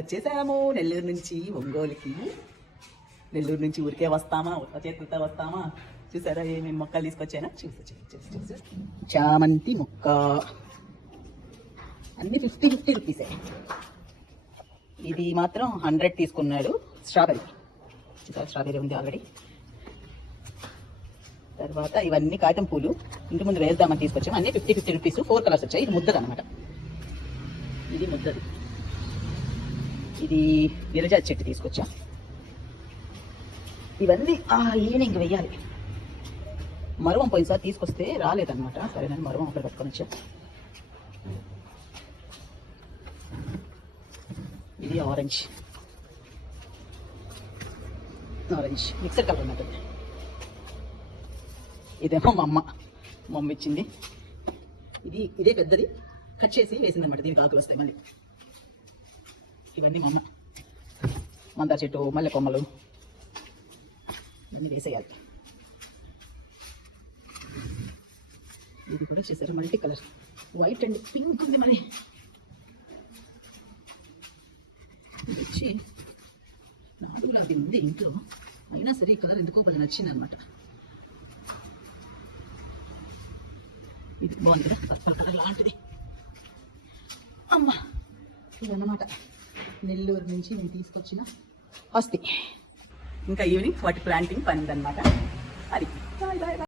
వచ్చేసాము నెల్లూరు నుంచి ఒంగోలుకి. నెల్లూరు నుంచి ఊరికే వస్తామా, చేతులతో వస్తామా. చూసారా ఏమేమి మొక్కలు తీసుకొచ్చానా? చూసి చామంతి మొక్క అన్ని 50 రూపీసే. ఇది మాత్రం 100 తీసుకున్నాడు. స్ట్రాబెర్రీ చూసారా, స్ట్రాబెర్రీ ఉంది ఆల్రెడీ. తర్వాత ఇవన్నీ కాగితం పూలు ఇంటి ముందు వేద్దామని తీసుకొచ్చాము. అన్ని 50 రూపీస్. 4 కలర్స్ వచ్చాయి. ఇది ముద్దది అనమాట. ఇది ముద్దది. ఇది విరజాజి చెట్టు తీసుకొచ్చా. ఇవన్నీ ఈవినింగ్ వెయ్యాలి. మరువం పోయినసారి తీసుకొస్తే రాలేదన్నమాట. సరే నేను మరువం అక్కడ పెట్టుకొని వచ్చా. ఇది ఆరెంజ్ మిక్సర్ కలర్ అన్నట్టు. ఇదేమో మా అమ్మ ఇచ్చింది. ఇదే పెద్దది కట్ చేసి వేసింది అనమాట. దీనికి ఆకులు వస్తాయి మళ్ళీ. ఇవన్నీ మా అమ్మ మందార చెట్టు, మల్లె కొమ్మలు అన్నీ వేసేయాలి. ఇది కూడా చేశారు multi colour, white and pink ఉంది. మరి ఇది వచ్చి నాలుగులో అది ఉంది ఇంట్లో. అయినా సరే ఈ కలర్ ఎందుకో కొంచెం నచ్చింది అనమాట. ఇది బాగుంది కదా, పర్పల్ కలర్ లాంటిది. అమ్మ ఇదన్నమాట నెల్లూరు నుంచి నేను తీసుకొచ్చిన ఆస్తి. ఇంకా ఈవినింగ్ వాటి ప్లాంటింగ్ పని ఉందన్నమాట. అది బాయ్.